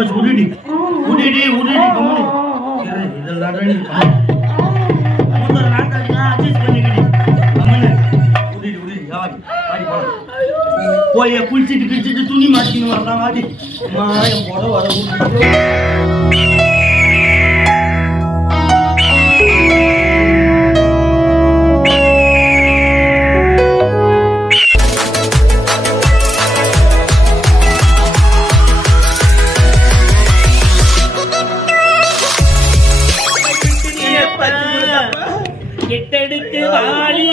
Bus உடிடி உடிடி உடிடி கம்மனு இதெல்லாம் நீ அந்த நாட்டை அட்ஜஸ்ட் பண்ணிக்கிடி கம்மனு உடிடி உடிடி யாடி பாடி போய் குளிச்சிட்டு கிழிச்சிட்டு துணி மாட்டின்னு வரலாம் வாடி மாயம் போட வர கெட்டெடுத்து வாழி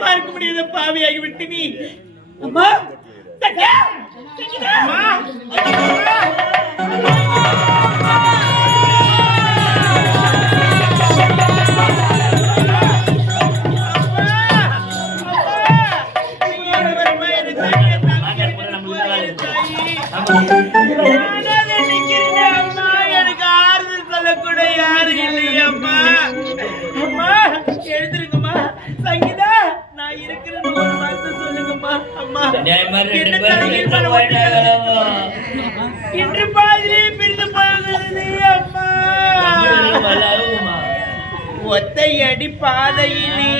பார்க்க முடியாத பாவியாகி விட்டு நீ அம்மா எனக்கு ஆறுதல் சொல்லக்கூட யாரு இல்லையம்மா. அம்மா எழுந்திருங்கம்மா. சங்கீதா நான் இருக்கிறது ஒரு வார்த்தை சொல்லுங்கம்மா. அம்மா இன்று பாதிலே பிரிந்து போகிறது அம்மா. ஒத்தை அடி பாதையிலே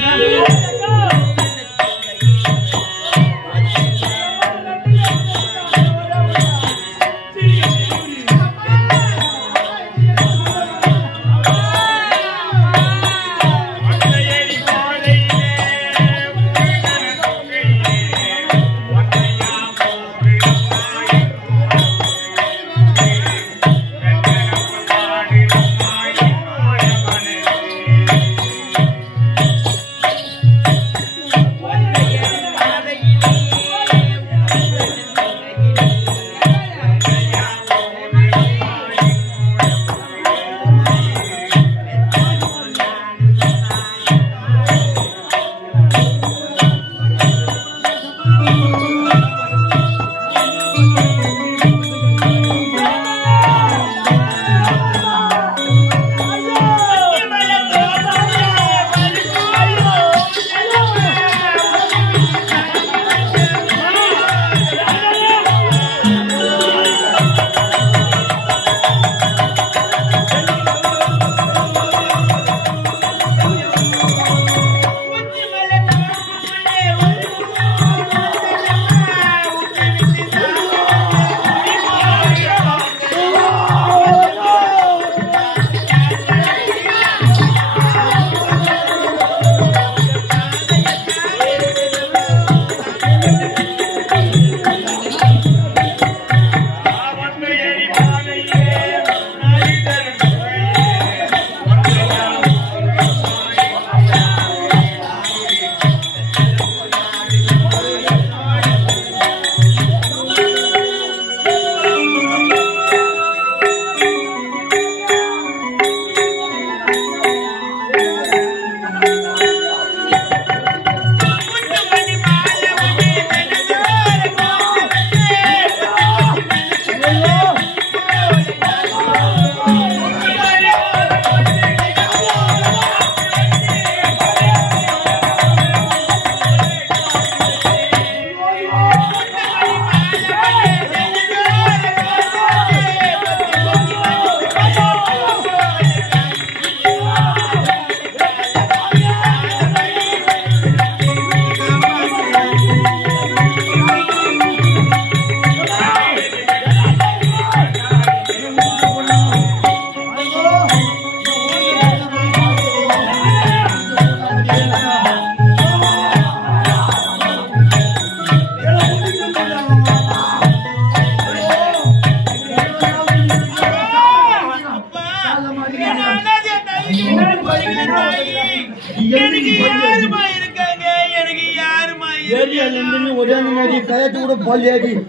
ஏரியால இருந்து ஒரே நாடி கயத்து கூட போலியாடி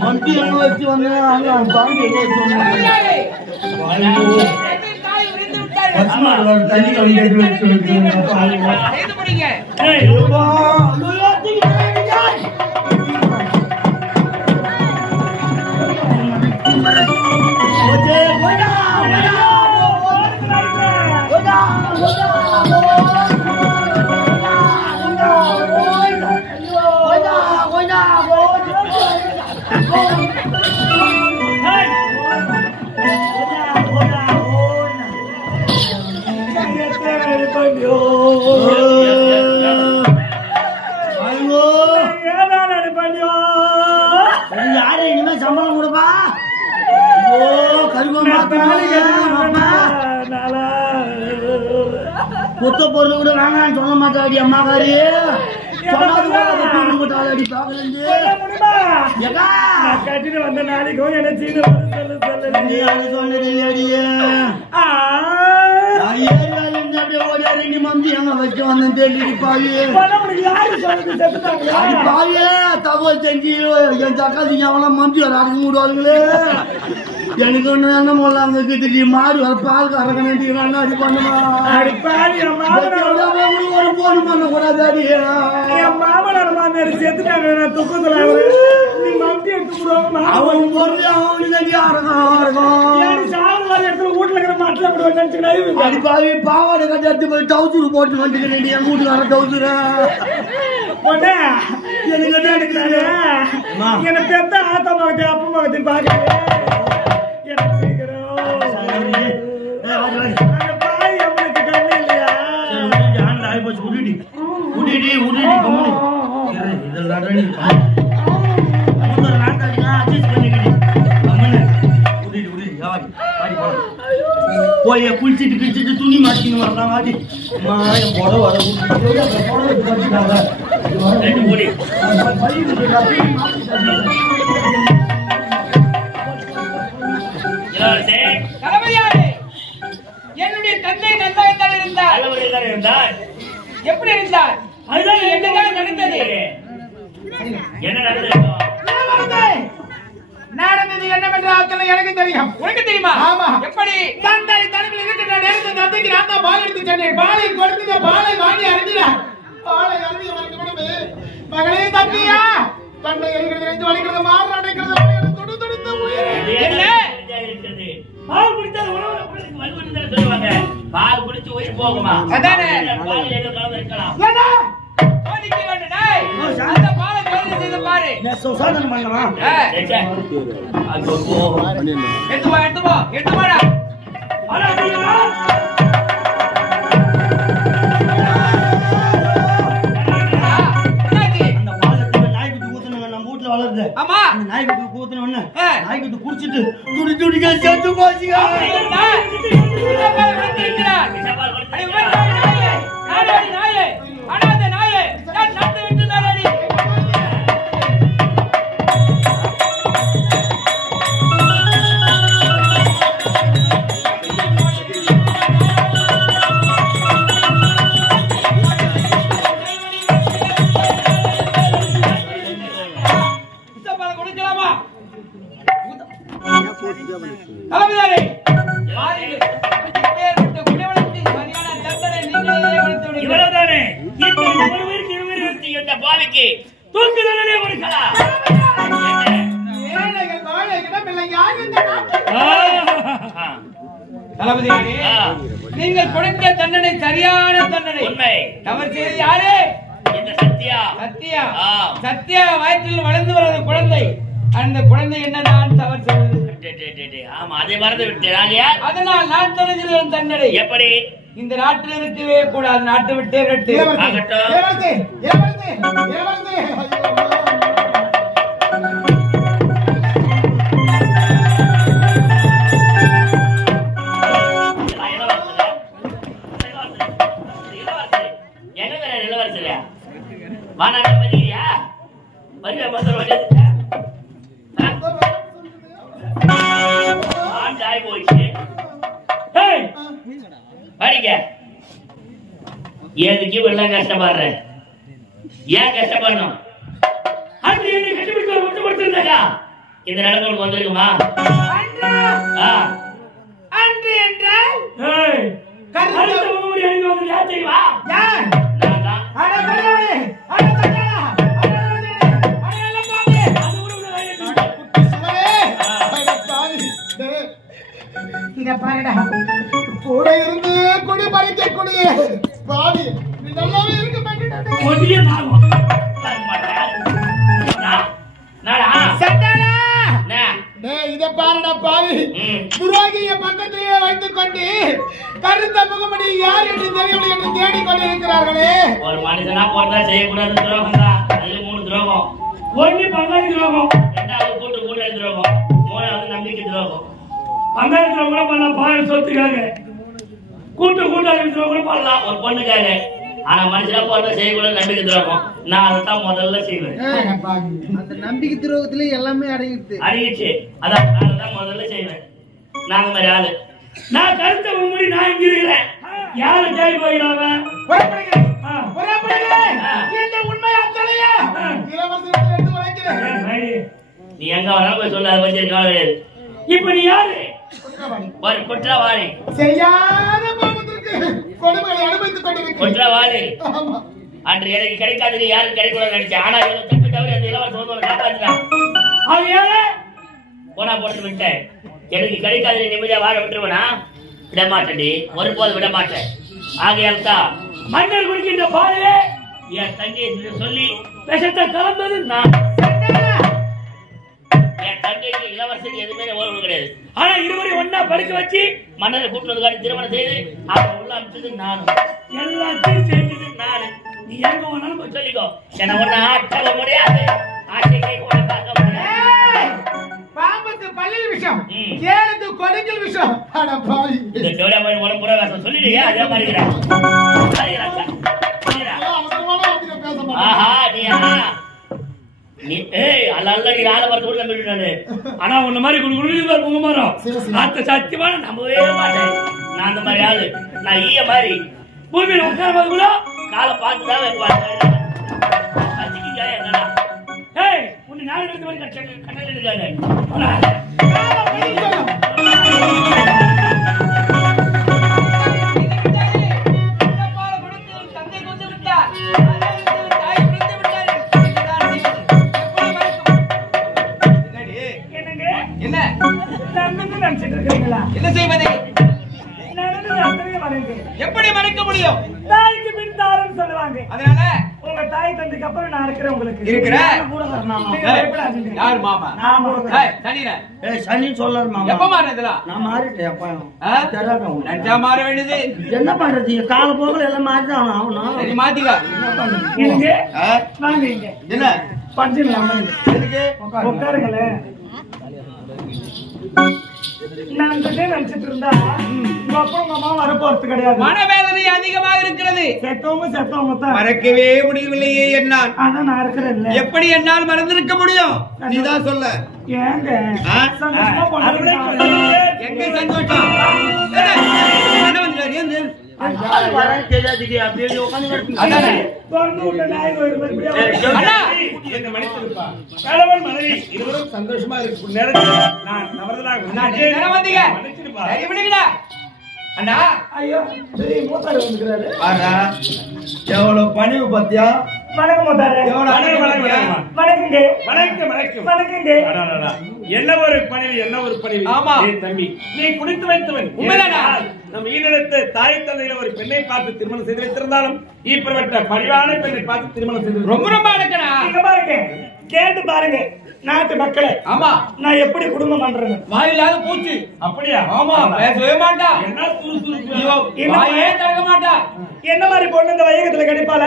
மம்பி எங்க வச்சு வந்தேன் அங்க பாம்பு எங்க வச்சு வந்தேன் தண்ணி கவிட்டு வச்சு யாரு இனிமே சம்பளம் கொடுப்பா கொத்த பொருள் கூட வேணான்னு சொல்ல மாட்டாடி அம்மாக்காரி கட்டிட்டு வந்த நாளைக்கும் என்ன அப்படியே ஓடி மம்பி எங்க வச்சு வந்தேன் தெரியல பாவியே தகவல் செஞ்சு என் தக்காசிங்க அவெல்லாம் மம்பி வர அடக்க மூடுவாளுங்களே எனக்கு ஒண்ணு என்ன போடலாங்க திடீர்னு மாடு வர பால் கறக்கணும் அடி பண்ணுமா ஒரு போன் பண்ண கூடாது அடி என் மாமனார் மாமியார் சேர்த்துட்டாங்க நான் துக்கத்துல நீ மம்பி எடுத்து அவன் பொருள் அவனுக்கு இடத்துல வீட்டுல இருக்கிற மாட்டில நினைச்சுக்கிறேன் அடி பாவி பாவாடை கட்டி எடுத்து போய் டவுசர் போட்டு வந்துக்கிறேன் என் வீட்டுக்கார டவுசர எனக்கு என்ன பெத்த ஆத்தா மகத்தை அப்பா மகத்தை பாக்கிறேன் எனக்கு சீக்கிரம் பாய் அவனுக்கு கண்ணு இல்லையா போய் குளிச்சுட்டு கிழிச்சிட்டு துணி மாட்டின்னு வரலாம் வாடி புடவை வர என்னுடைய தந்தை நல்லாய்தான் இருந்தார் எப்படி இருந்தார் என்னதான் நடந்தது என்ன நடந்தது நடந்தது என்னவென்று ஆட்கள் எனக்கு தெரியும் உனக்கு தெரியுமா ஆமா எப்படி தந்தை தலைமையில் இருக்கின்ற நேரத்தில் தந்தைக்கு நான் தான் பால் எடுத்து சென்றேன் பாலை கொடுத்து பாலை வாங்கி அறிஞ்சினார் பாலை அறிஞ்சு மகளே தம்பியா தந்தை இருக்கிறது நெஞ்சு வலிக்கிறது மாறு அடைக்கிறது தொடு தொடுத்த உயிர் பால் குடித்தால் வலுவன்னு சொல்லுவாங்க பால் குடிச்சு உயிர் போகுமா அதானே பால் ஏதோ கலந்து இருக்கலாம் கோடிக்கு வேண்டு டேய் அந்த பாலை கோடி செய்து பாரு நான் சோசாதன பண்ணவா எடுத்து வாடா ஆமா நாய்க்குட்டி கூத்துன உடனே நாய்க்குட்டி குடிச்சிட்டு துடி துடிக்க செத்து போச்சுங்க இவ்வளவுதானே இந்த பாவிக்கு தூக்கு தண்டனை கொடுக்கலாம் நீங்கள் கொடுத்த தண்டனை சரியான தண்டனை உண்மை தவறு செய்து யாரு இந்த சத்யா சத்யா சத்யா வயிற்றில் வளர்ந்து வருவது குழந்தை அந்த குழந்தை என்னதான் தவறு செய்வது ஆமா அதை மறந்து விட்டேன் அதனால் நான் தொடங்குகிறேன் தண்டனை எப்படி இந்த நாட்டில் இருக்கவே கூடாது நாட்டை விட்டே விட்டு எதுக்கு இவ்வளவு கஷ்டப்படுற ஏன் கஷ்டப்படணும் அப்படி என்னை கட்டிப்பிடிச்சு ஒரு விட்டு கொடுத்திருந்தாக்கா இந்த நிலைமை வந்திருக்குமா? அன்று என்றால் கருத்த முகமுடி அணிந்து வந்து யார் தெரியுமா? யார்? நான் தான். அட கடவுளே, அட தக்கடா, அட ரோஜனே, அட எல்லாம் பாவி. அது கூட உன்னை கையில எடுத்து குட்டி சுவரே, அட பாவி. இத பாருடா, கூட இருந்து குடி பறிக்க குடியே பாவி. நீ நல்லாவே இருக்க மாட்டேடா. கொடிய நாகம். நாடா சண்டாளா, நா டேய் இத பாருடா பாவி. துரோகிய பக்கத்திலேயே வைத்துக் கொண்டு கருத்த முகமடி யார் என்று தெரியவில்லை என்று தேடிக் கொண்டிருக்கிறார்களே. ஒரு மனுஷனா போறதா செய்யக்கூடாது துரோகம் தான். அதுல 3 துரோகம். ஒண்ணு பங்காளி துரோகம், 2வது கூட்டாளி துரோகம், 3வது நம்பிக்கை துரோகம். பங்காளி துரோகம் பண்ணலாம் பால் சொத்துக்காக, கூட்டாளி துரோகம் பண்ணலாம் ஒரு பொண்ணுக்காக. ஆனா மனுஷனா போறதா செய்யக்கூடாது நம்பிக்கை துரோகம். நான் அதைத்தான் முதல்ல செய்வேன். அந்த நம்பிக்கை துரோகத்திலே எல்லாமே அடங்கிடுச்சு. அதான் நான் அதைத்தான் முதல்ல செய்வேன். நாங்க மாதிரி ஆளு. நான் கருத்த முடி நான் இங்க இருக்கிறேன். யாரு தேடி போயிடாம புறப்படுகிறேன். புறப்படுகிறேன். இந்த உண்மை அத்தனையா இளவரசர் எடுத்து வைக்கிறேன். நீ எங்க வேணாலும் போய் சொல்ல, அதை பத்தி கவலை கிடையாது. இப்ப நீ யாரு? ஒரு குற்றவாளி. செய்யாத பாவத்திற்கு கொடுமையை அனுபவித்துக் கொண்டிருக்கிறேன். குற்றவாளி. ஆமா. அன்று எனக்கு கிடைக்காதது யாருக்கு கிடைக்கூடாது நினைச்சேன். ஆனா இவன் தப்பி தவிர அந்த இளவரசர் வந்து காப்பாற்றினான். அது ஏழை போனா போட்டு விட்டேன். எனக்கு கிடைக்காதது நிம்மதியா வாழ விட்டுருவனா? விடமாட்டேன்டி, ஒருபோது விட மாட்டேன். ஆகையால் தான் மன்னர் குடிக்கின்ற பாலே என் தங்கையை சொல்லி விஷத்தை கலந்தது நான். என் தங்கைக்கு இளவரசருக்கு எதுவுமே உறவு கிடையாது. ஆனா இருவரையும் ஒன்னா படுக்க வச்சு மன்னரை கூட்டுறதுக்காண்டி திருமணம் செய்து அவன் உள்ள அனுப்பிச்சது நானும். எல்லாத்தையும் செஞ்சது நானு. நீ எங்க வேணாலும் போய் சொல்லிக்கோ. என்ன ஒண்ணு ஆட்டவ முடியாது, ஆட்சியை கூட பார்க்க முடியாது. பாம்புக்கு பல்லில் விஷம், கேளுக்கு கொடுக்கல் விஷம். அட பாவி. இந்த ஜோடியா மாதிரி உடம்புற வேஷம் சொல்லிடுயா. அதே மாதிரி ஆஹா நீ அல்ல நீ ஆளை வரது கூட நம்பிட்டு நானு. ஆனா உன்ன மாதிரி குடுக்குறது முகமாரம் அத்த சத்தியமான நம்பவே மாட்டேன். நான் அந்த மாதிரி ஆளு. நான் ஈய மாதிரி பூமியில உட்கார கூட காலை பார்த்துதான் வைப்பாங்க. உன்னை நாலு இடத்து மாதிரி கட்டளை இருக்காங்க. என்ன செய்வது? எப்படி மறைக்க முடியும்? தாய்க்கு பின் தாரம் சொல்லுவாங்க. அதனால உங்க தாய் தந்தைக்கு அப்புறம் நான் இருக்கிறேன். உங்களுக்கு இருக்கிற யார் மாமா? சனி சொல்லாரு மாமா. எப்ப மாறினதுலாம்? நான் மாறிட்டேன். அப்பா நஞ்சா மாற வேண்டியது. என்ன பண்றது? கால போகல எல்லாம் மாறிதான் ஆகணும். சரி மாத்திக்கா. என்ன பஞ்சு உட்காருங்களேன். நான் நினைச்சிட்டு இருந்தா உங்க அப்பா உங்க அம்மா வரப்போறது கிடையாது. மனவேதனை அதிகமாக இருக்கிறது. செத்தவங்க தான் மறக்கவே முடியவில்லையே என்னால். அதான் நான் இருக்கிறேன். எப்படி என்னால் மறந்திருக்க முடியும்? நீதான் சொல்ல. ஏங்க எங்க சந்தோஷம்? என்ன வந்து தெரியாது அப்படியே உட்காந்து சந்தோஷமா இருக்கு. அண்ணா ஐயோ சரி மூத்தாரு வந்துக்கிறாரு. எவ்வளவு பணிவு பத்தியா? வணக்கம் மூத்தாரு. வணக்கங்க. என்ன ஒரு பணிவு, என்ன ஒரு பணிவு. ஆமா தம்பி, நீ குடித்து வைத்தவன். நம் ஈழத்து தாய் தந்தையில ஒரு பெண்ணை பார்த்து திருமணம் செய்து வைத்திருந்தாலும் இப்படிப்பட்ட பணிவான பெண்ணை பார்த்து திருமணம் செய்து ரொம்ப ரொம்ப அழகா. பாருங்க, கேட்டு பாருங்க நாட்டு மக்களை. ஆமா நான் எப்படி குடும்பம் பண்றேன்? வாயில்லாத பூச்சி. அப்படியா? ஆமா பேசவே மாட்டா. என்ன சுறுசுறுப்பு, வாயே திறக்க மாட்டா. என்ன மாதிரி பொண்ணு இந்த வையகத்துல கிடைப்பால?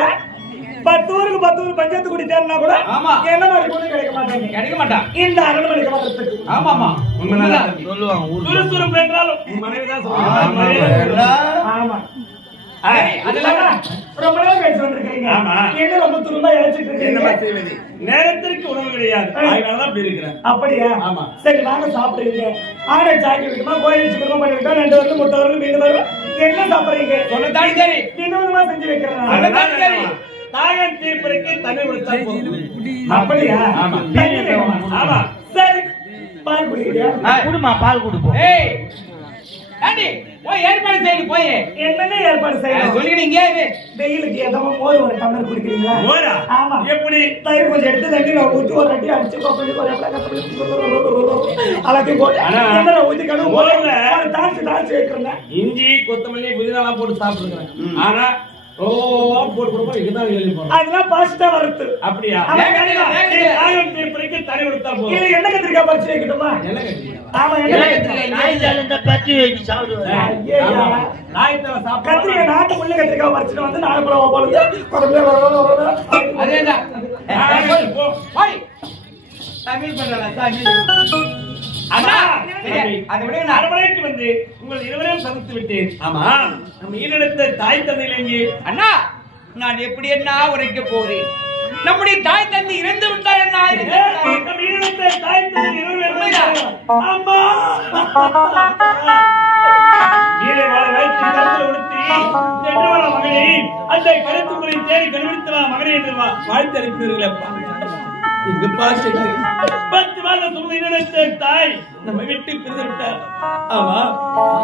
10 ஊருக்கு 10 ஊர் பஞ்சாயத்து குடி தேர்னா கூட ஆமா என்ன மாதிரி பொண்ணு கிடைக்க மாட்டாங்க. கிடைக்க மாட்டா இந்த அரண்மனைக்கு வர்றதுக்கு. ஆமா ஆமா உண்மைதான் சொல்லுவாங்க. சுறுசுறுப்பு என்றாலும் மனைவிதான் சொல்லுவாங்க. ஆமா அதெல்லாம் ரொம்ப நாள் கழிச்சு வந்திருக்கீங்க. என்ன ரொம்ப துரும்பா இழைச்சிட்டு இருக்கீங்க? நேரத்திற்கு உணவு கிடையாது. அதனாலதான் இப்படி இருக்கிறேன். அப்படியா? ஆமா. சரி வாங்க சாப்பிடுறீங்க. ஆடை சாக்கி விட்டுமா, கோயில் சுக்குமா பண்ணி விட்டா 2 வரலும் 3 வரலும் 3 வரலும் என்ன சாப்பிடுறீங்க? சொன்னதாடி சரி. என்ன விதமா செஞ்சு வைக்கிறேன். சொன்னதாடி சரி. தாகம் தீர்ப்பதற்கு தண்ணி கொடுத்தா போதும். அப்படியா? ஆமா. தண்ணி வேணுமா? ஆமா. சரி, பால் குடிக்கிறியா? குடுமா பால் கொடுப்போம். ஏய் ஆண்டி போய் ஏற்பாடு செய்து போய் என்னங்க ஏற்பாடு செய்யணும்? சொல்லிக்கிட்டு இங்கே இரு. வெயிலுக்கு ஏதோ மோர் ஒரு டம்ளர் குடிக்கிறீங்களா? மோரா? ஆமா. எப்படி? தயிர் கொஞ்சம் எடுத்து தண்ணி ஊத்தி ஒரு அடி அடிச்சு கொப்பளி ஒரு எல்லாத்தையும் போட்டு என்ன ஊத்தி கழுவு மோர்ல தாழ்ச்சி வைக்கிறேன். இஞ்சி கொத்தமல்லி புதினாலாம் போட்டு சாப்பிட்டுருக்கேன். ஆனா போட்டு கொடுப்போம். இதுதான் எழுதி போறோம். அதெல்லாம் பாசிட்டா வருது. அப்படியா? தாகம் தீர்ப்பதற்கு தண்ணி கொடுத்தா போதும். இல்ல எண்ணெய் கத்திரிக்காய் பறிச்சு வைக்கட்டுமா? எண்ணெய் கத்திரிக்காய். ஆமா எண்ணெய் கத்திரிக்காய். இந்த பச்சி வச்சு சாப்பிடுவேன். கத்திரிக்காய் நாட்டு முள்ளு கத்திரிக்காய் பறிச்சுட்டு வந்து நாகப்பழம் போடுது. அதேதான். போய் தமிழ் பண்றல அண்ணா அதை விட நான் அரமனைக்கு வந்து உங்கள் இருவரையும் சந்தித்து விட்டேன். ஆமா நம்ம ஈனெடுத்த தாய் தந்தையில் எங்கே? அண்ணா நான் எப்படி என்ன உரைக்க போறேன்? நம்முடைய தாய் தந்தை இறந்து விட்டார் என்ன? நம்ம ஈனெடுத்த தாய் தந்தை இருவரும் அம்மா ஈரை வாழ வைத்து கருத்தில் உடுத்தி சென்றவள மகனே அந்த கருத்து முறை தேடி கண்டுபிடித்தவா மகனே என்று வாழ்த்து அனுப்பினீர்களப்பா. எங்கப்பா 10 மாதம் சுமந்து ஈனெடுத்த தாய் நம்ம விட்டு பிரிந்து விட்டார். ஆமா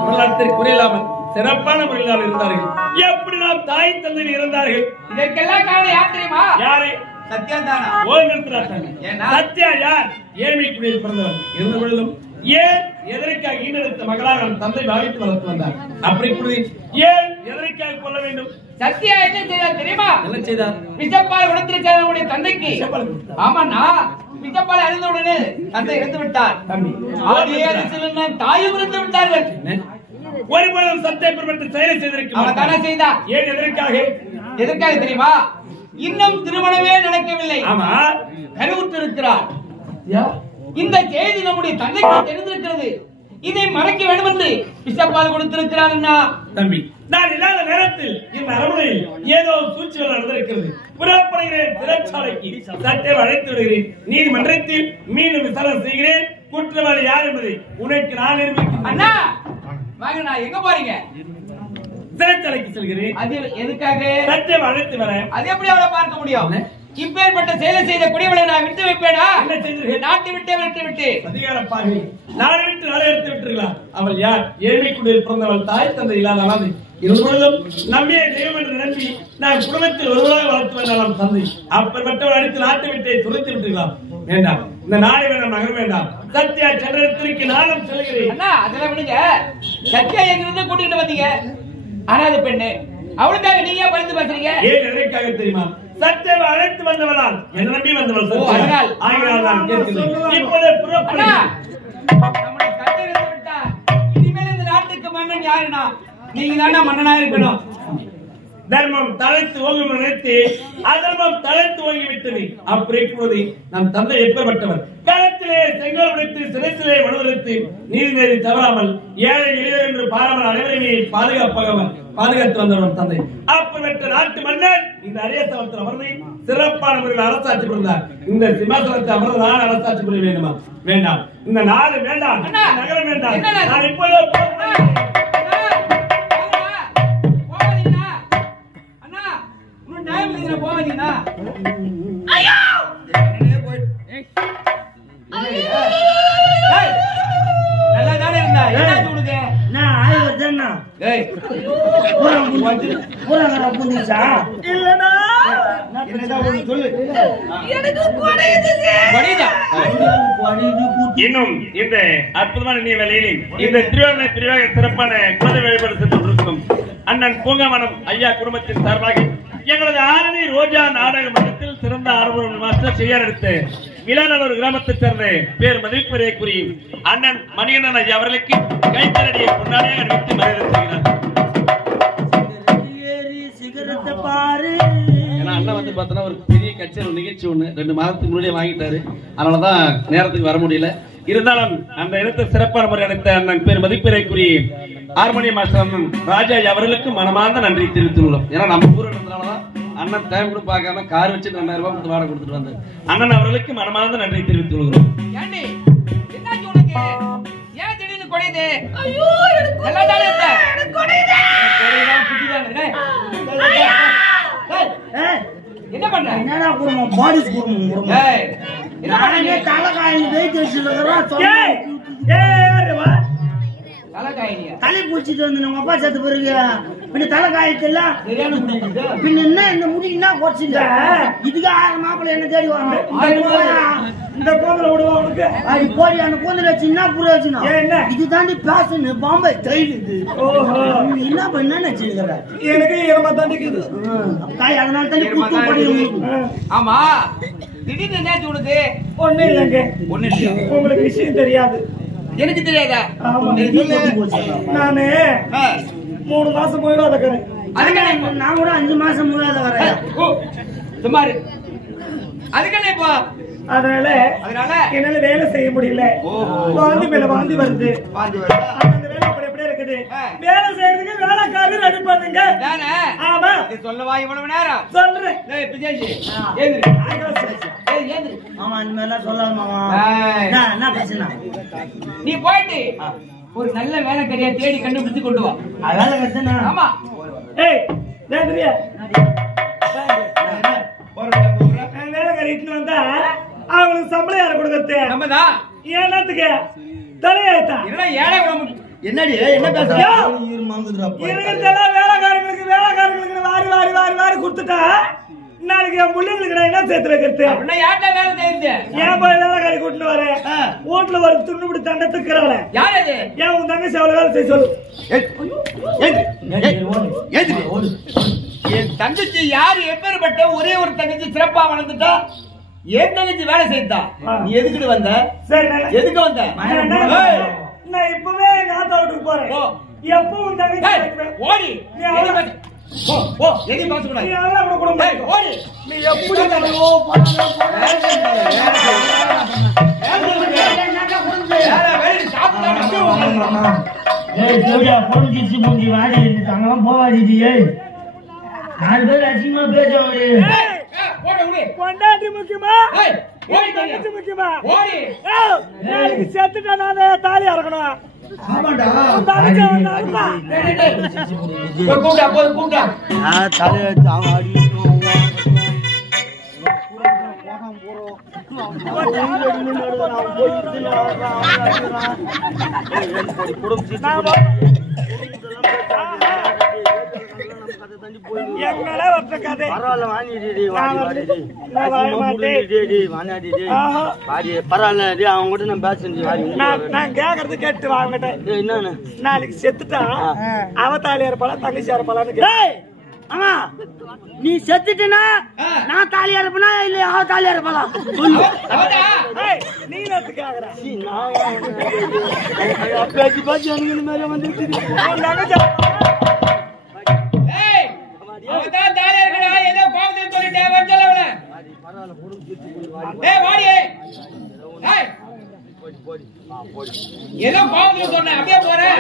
வரலாற்றிற்கு குறையில்லாமல் சிறப்பான முறையில் இருந்தார்கள். எப்படி நாம் தாய் தந்தையில் இருந்தார்கள்? இதற்கெல்லாம் காரணம் யார் தெரியுமா? யாரு? சத்யா தானா? சத்யா யார்? ஏழ்மை குடியில் பிறந்தவர். இருந்த பொழுதும் ஏன் எதற்காக ஈனெடுத்த மகளாக நம் தந்தை பாவித்து வளர்த்து வந்தார். அப்படி இப்படி ஏன் எதற்காக கொள்ள வேண்டும்? சத்யா என்ன செய்தார் தெரியுமா? என்ன செய்தார்? விஷப்பால் கொடுத்திருக்கார் நம்முடைய தந்தைக்கு. ஆமாண்ணா விஷப்பால் அழிந்த உடனே தந்தை இறந்து விட்டார். தாயும் இறந்து விட்டார்கள். ஒருபோதும் சத்திய பெற்ற செயலை செய்திருக்க ஏன் எதற்காக தெரியுமா? இன்னும் திருமணமே நடக்கவில்லை. ஆமா கருவுற்று இருக்கிறார். இந்த செய்தி நம்முடைய தந்தைக்கு தெரிந்திருக்கிறது. இதை மறைக்க வேண்டும் என்று விஷப்பால் கொடுத்திருக்கிறார். தம்பி நான் இல்லாத நேரத்தில் இந்த அரண்மனையில் ஏதோ சூழ்ச்சிகள் நடந்திருக்கிறது. புறப்படுகிறேன் சிறைச்சாலைக்கு. சட்டை அழைத்து விடுகிறேன். நீதிமன்றத்தில் மீண்டும் விசாரணை செய்கிறேன். குற்றவாளி யார் என்பதை உனக்கு நான் நிரூபிக்கிறேன். அண்ணா வாங்க, நான் எங்க போறீங்க? சிறைச்சாலைக்கு செல்கிறேன். அது எதுக்காக? சட்டை அழைத்து வர. அது எப்படி அவளை பார்க்க முடியும்? இப்பேற்பட்ட செயலை செய்த குடிவளை நான் விட்டு வைப்பேனா? என்ன செய்தீர்கள்? நாட்டை விட்டு அதிகாரப்பாக நாளை விட்டு நாளை எடுத்து விட்டுருங்களா? அவள் யார்? ஏழ்மை குடியில் பிறந்தவள். தாய் தந்தை இல்லாத அனாதை. இருவரும் நம்பிய தெய்வம் என்று நம்பி நான் குடும்பத்தில் ஒருவராக வளர்த்து வந்தாலும் தந்தை அப்பற்பட்டவள் அடித்து நாட்டை விட்டு துரைத்து விட்டுருக்கலாம். வேண்டாம், இந்த நாடு வேண்டாம், நகர வேண்டாம். சத்யா சென்றத்திற்கு நானும் செல்கிறேன். அண்ணா அதெல்லாம் விடுங்க. சத்யா எங்கிருந்து கூட்டிட்டு வந்தீங்க? அனாதை பெண்ணு, அவளுக்காக நீங்க பறித்து பேசுறீங்க? ஏன் எதற்காக தெரியுமா? சத்யாவை அழைத்து வந்தவளால் என்ன நம்பி வந்தவள் சத்யா. ஆகினால் நான் கேட்கிறேன். இப்போதே புறப்படு. நம்முடைய தந்தை இறந்து விட்டார். இனிமேல் இந்த நாட்டுக்கு மன்னன் யாருன்னா நீங்க தானே மன்னனா இருக்கணும். தர்மம் தழைத்து ஓங்கும் நினைத்து அதர்மம் தழைத்து ஓங்கி விட்டது. அப்படி இருக்கும்போது நம் தந்தை எப்பேற்பட்டவர்? காலத்திலே செங்கோல் உடைத்து சிறைசிலே மனுவெடுத்து நீதி நேரி தவறாமல் ஏழை எளியர் என்று பாராமல் அனைவரையுமே பாதுகாத்து வந்தவர் தந்தை. அப்பேற்பட்ட நாட்டு மன்னர் இந்த அரியசவத்தில் அமர்ந்து சிறப்பான முறையில் அரசாட்சி புரிந்தார். இந்த சிம்மாசனத்தை அமர்ந்து நான் அரசாட்சி புரிய வேண்டுமா? வேண்டாம், இந்த நாடு வேண்டாம், நகரம் வேண்டாம். நான் இப்போதே போவீங்களா? நல்லா தானே இருந்தா? என்ன சொல்லுங்க? நான் ஆயிரத்தண்ணா இல்லனா சொல்லு. இன்னும் இந்த அற்புதமான வேலையில் இந்த திருவாரூரை பிரிவாக சிறப்பான குழந்தை வழிபாடு சென்று கொண்டிருக்கும் அண்ணன் பூங்காவனம் ஐயா குடும்பத்தின் சார்பாக எங்களது ஆரணி ரோஜா நாடக மன்றத்தில் சிறந்த ஆர்வம் மாஸ்டர் செய்யார் எடுத்து விழாநல்லூர் கிராமத்தைச் சேர்ந்த பேர் மதிப்புரைக்குரிய அண்ணன் மணிகண்டன் ஐயா அவர்களுக்கு கைத்தரடியை கொண்டாடியாக அறிவித்து மரியாதை செய்கிறார். அண்ணன் வந்து பார்த்தோன்னா ஒரு பெரிய கச்சேரி நிகழ்ச்சி ஒண்ணு 2 மாதத்துக்கு முன்னாடியே வாங்கிட்டாரு. அதனாலதான் நேரத்துக்கு வர முடியல. இருந்தாலும் அந்த இடத்தை சிறப்பான முறை அளித்த அண்ணன் பேர் மதிப்புரைக்குரிய ஹார்மோனியம் மாஸ்டர் அண்ணன் ராஜா அவர்களுக்கு மனமார்ந்த நன்றி தெரிவித்துள்ளோம். ஏன்னா நம்ம ஊர் இருந்ததுனாலதான் அண்ணன் டைம் கூட பார்க்காம கார் வச்சு 2000 ரூபாய் கொடுத்து வாடகை கொடுத்துட்டு வந்தார். அண்ணன் அவர்களுக்கு மனமார்ந்த நன்றி தெரிவித்துக் கொள்கிறோம். ஏன் திடீர்னு கொடையுது? ஐயோ எனக்கு நல்லா தானே இருந்த. எனக்கு கொடையுது. கொடையெல்லாம் புடிதானே. என்ன பண்ற? என்னடா குடும்பம் பாடிஸ் குடும்பம் ஏய் என்ன நானே தலைகாயில் வெயிட் வச்சிருக்கிறேன் தலைகாயினியா? தலை குளிச்சுட்டு வந்து உங்க அப்பா சேர்த்து போறீங்க பின்ன தலைகாயத்துல சரியான முடியுது. பின்ன என்ன இந்த முடிக்குன்னா குறைச்சிங்க இதுக்கு 1000 மாப்பிள்ளை என்ன தேடி வாங்க இந்த கோதல விடுவா உனக்கு அது போய் அந்த கூந்தல வச்சு என்ன புரிய வச்சுனா என்ன இது தாண்டி பேஷன் பாம்பே ஸ்டைல் இது என்ன பண்ண நினைச்சிருக்கிற எனக்கு ஈரமா தண்டிக்குது தாய் அதனால தாண்டி குத்து படி ஆமா திடீர்னு என்ன தோணுது? ஒண்ணு இல்லைங்க ஒண்ணு இல்லையா? உங்களுக்கு விஷயம் தெரியாது. எனக்கு தெரியாதா? ஆமா. சொல்லு. நானு 3 மாசம் போயிடும் அதுக்கிறேன். அதுக்கான நான் கூட 5 மாசம் முன்னாடி வரேன் சுமாரு அதுக்கான இப்போ அதனால என்னால வேலை செய்ய முடியல. வாந்தி மேல வாந்தி வருது. அந்த வேலை அப்படி இருக்குது. வேலை செய்யறதுக்கு வேலைக்காரர் ரெடி பண்ணுங்க. ஆமா சொல்லவா இவ்வளவு நேரம் சொல்றேன். மாமா இந்த மாதிரிலாம் சொல்லாத மாமா என்ன பிரச்சனை நீ போயிட்டு ஒரு நல்ல வேலைக்காரியா தேடி கண்டுபிடிச்சு கொண்டு வா. வேலை கட்டுனா ஆமா ஏய் தேந்திரியா வேலைக்காரி இட்டுன்னு வந்தா அவங்களுக்கு சம்பளம் யாரை கொடுக்கறது? நம்மதான் ஏன்னத்துக்கு தலையாத்தா என்ன ஏழை என்னடி என்ன பேசுற வேலைக்காரங்களுக்கு வாரி வாரி வாரி வாரி கொடுத்துட்டா நாளைக்கு என் பிள்ளைங்களுக்கு நான் என்ன சேர்த்து வைக்கிறது? அப்படின்னா யார்கிட்ட வேலை செய்யுது? ஏன் போய் வேலைக்காரி கூட்டிட்டு வரேன்? வீட்டுல ஒரு துண்ணுபிடி தண்டை துக்கிறாள். யார் அது? ஏன் உன் தங்கச்சி அவ்வளவு வேலை செய்ய சொல்லு. என் தங்கச்சி யாரு எப்பேற்பட்ட ஒரே ஒரு தங்கச்சி சிறப்பா வளர்ந்துட்டா என் தங்கச்சி வேலை செய்தா. நீ எதுக்கிட்டு வந்த? சரி எதுக்கு வந்த? நான் இப்பவே எங்க ஆத்தா வீட்டுக்கு போறேன். எப்போ உன் தங்கச்சி ஓடி எதி பாசக்கூடாது. ஓடி நீ எப்படி கொண்டாடி முக்கியமா முக்கியமா செத்துட்டா நானே தாலி அறக்கணும். கூப்பிட்டா போய் கூப்பிட்டா எங்களே வந்த கதை பரவாயில்ல அவங்க கூட நான் பேசுறேன் நான் கேக்குறது கேட்டு வாங்கிட்ட என்னன்னு நாளைக்கு செத்துட்டா அவ தாலி இருப்பாளா தங்கச்சி இருப்பாளான்னு. ஆமா நீ செத்துட்டனா நான் தாலியா இருப்பனா இல்ல அவ தாலியா இருப்பா சொல்லு. நீ நத்து கேக்குற பேச்சு பாச்சு எனக்கு மேல வந்துருச்சு. ஏதோ கோபத்தை சொல்லிட்டே வரச்சல ஏதோ கோபத்தை சொன்ன அப்படியே போறேன்.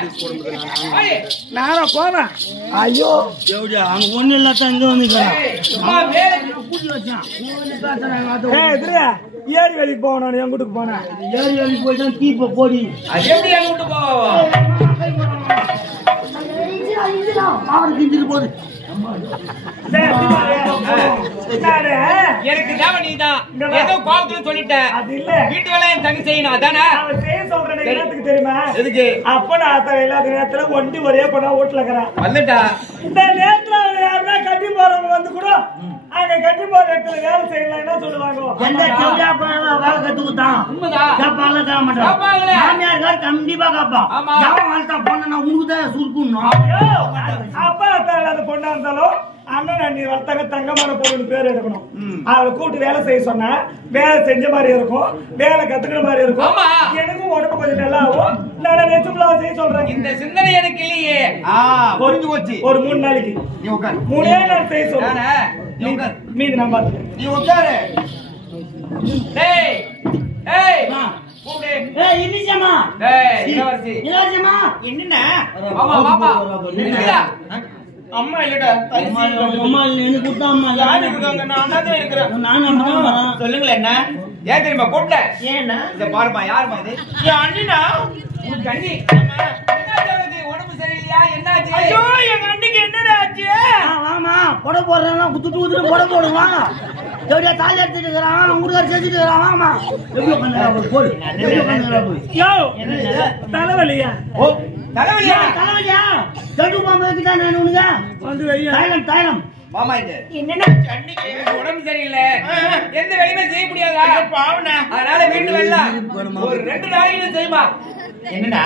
நானும் போனேன். ஐயோ அவங்க ஒண்ணு இல்லாத இங்க வந்து ஏரி வேலைக்கு போகணும். என் வீட்டுக்கு போனேன். ஏரி வேலைக்கு போயிட்டா தீப்ப போடி அது எப்படி என் வீட்டு போவோம் போது எனக்கு தேவை நீதான். ஏதோ கோபத்துல சொல்லிட்டேன். அது இல்ல வீட்டு வேலை என் தங்கி செய்யணும் அதானே? தெரியுமா? எதுக்கு? அப்ப நான் இல்லாத நேரத்துல ஒண்டி ஒரே பண்ணா வீட்டுல இருக்கிறேன். வந்துட்டா இந்த நேரத்துல அவர் யாருன்னா கட்டி போறவங்க வந்து கூட அங்க கட்டி போற இடத்துல வேலை செய்யலாம் என்ன சொல்லுவாங்க? வேலை கத்துக்குத்தான் மாமியார் கண்டிப்பா காப்பா பொண்ணு உனக்குதான் சுருக்கணும். அப்பா அத்தா இல்லாத பொண்ணா இருந்தாலும் அண்ணன் நீ வர்த்தக தங்கமான பொருள் பேர் எடுக்கணும். அவளை கூட்டு வேலை செய்ய சொன்னா வேலை செஞ்ச மாதிரி இருக்கும், வேலை கத்துக்கிற மாதிரி இருக்கும். எனக்கும் உடம்பு கொஞ்சம் நல்லா ஆகும். நான் வெச்சுலாவ செய்ய சொல்றேன். இந்த சிந்தனை எனக்கு இல்லையே. புரிஞ்சு போச்சு. ஒரு 3 நாளைக்கு நீ உட்கார். 3 நாள் செய்ய சொல்றேன். நீ உட்கார். மீதி நான் பாத்துக்கிறேன். நீ உட்காரு. டேய் ஏய் கூப்பிடு. ஏய் இனிச்சமா டேய் இளவரசி இளவரசிமா என்னன்னா ஆமா பாப்பா என்னடா அம்மா இல்லடா அம்மா எனக்கு கொடுத்தா அம்மா யாரு இருக்காங்க? நான் அண்ணாதே இருக்கிறேன். நானும் சொல்லுங்களேன் என்ன ஏன் தெரியுமா கூப்பிட்ட? ஏன்னா இத பாருமா யாருமா இது? என் அண்ணினா உன் கண்ணி. என்ன தேவதி உடம்பு உடம்பு சரியில்லையா? என்னாச்சு? ஐயோ எங்க அண்ணிக்கு என்னடா ஆச்சு? வாமா கொடை போடுறேன் குத்துட்டு கொடை போடுவான் எப்படியா தாலி எடுத்துட்டு இருக்கிறான் ஊருக்கார செஞ்சுட்டு இருக்கிறான் வாமா எப்படி உட்காந்து யோ தலைவலியா? ஓ, தலைவலியா? தலைவலியா ஜட்டு பாம்பு வைக்கிட்டா நான் உனக்கு வந்து வையா. தைலம் தைலம் மாமா இது என்னடா அன்னைக்கு உடம்பு சரியில்லை, எந்த வேலையுமே செய்ய முடியாதா? பாவனா, அதனால வீட்டு வேலை ஒரு 2 நாளைக்கு செய்யுமா. என்னடா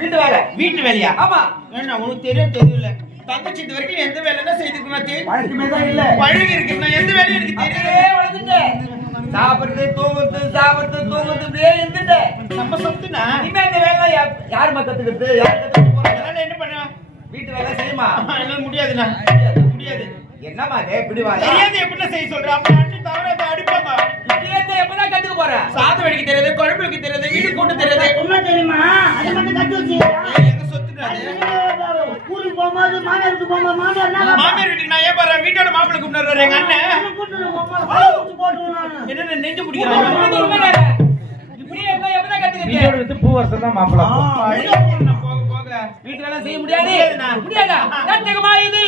வீட்டு வேலை? வீட்டு வேலையா? ஆமா. என்ன உனக்கு தெரியல, தங்கச்சி இது வரைக்கும் எந்த வேலைன்னா செய்திருக்கணும். பழக்கமே தான் இல்ல, பழகி இருக்கு. நான் எந்த வேலையும் எனக்கு தெரியவே வளர்ந்துட்டேன். சாப்பிடுறது தூங்குறது இப்படியே இருந்துட்டு நம்ம சொத்துனா இனிமே அந்த வேலை யாருமா கத்துக்கிறது? யார் கத்துக்க போறாங்க? என்ன பண்ண? வீட்டு வேலை செய்யுமா? என்னால முடியாதுண்ணா, முடியாது. என்னமா இப்படி வா? தெரியாது எப்படி செய்ய சொல்ற? அப்ப அண்ணி தவற அடிப்பாங்க. தெரியாது எப்பதான் கத்துக்க போற? சாதம் வெடிக்க தெரியாது, குழம்பு வைக்க தெரியாது, வீடு கூட்ட தெரியாது. என்ன தெரியுமா அதை மட்டும் கட்டி வச்சு எங்க சொத்துனாது? ஊருக்கு போகும்போது மாமியாருக்கு போகும்போது மாமியார் வீட்டுக்கு நான் ஏன் போறேன்? வீட்டோட மாப்பிள்ளை கூப்பிட்டு எங்க அண்ணன் போட்டு என்ன நெஞ்சு பிடிக்கிறாங்க. இப்படியே இருந்தா எப்பதான் கத்துக்கிட்டு? பூ வருஷம் தான் மாப்பிள்ள போக வீட்டு வேலை செய்ய முடியாது. முடியாதா? கத்துக்குமா இது?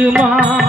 உண்மையாகுமா?